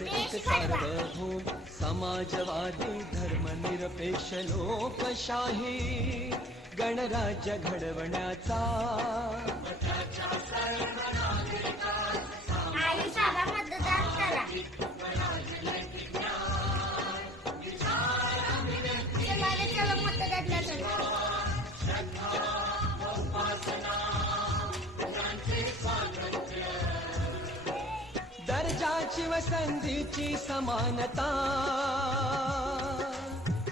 देशाचे एक सार्वभौम समाजवादी धर्मनिरपेक्ष लोकशाही गणराज्य घडवण्याचा आई बाबा मतदान करा. चला रे चला मतदानाला चला. दर्जाची व संधीची समानता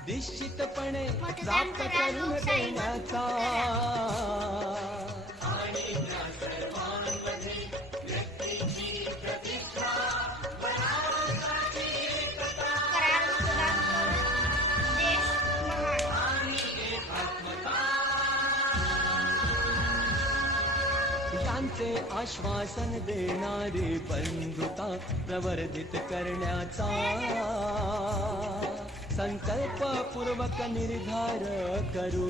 निश्चितपणे प्राप्त करून देण्याचा करार मतदान करून देश महान. यांचे आश्वासन देणारी बंधुता प्रवर्धित करण्याचा संकल्पपूर्वक निर्धार करू.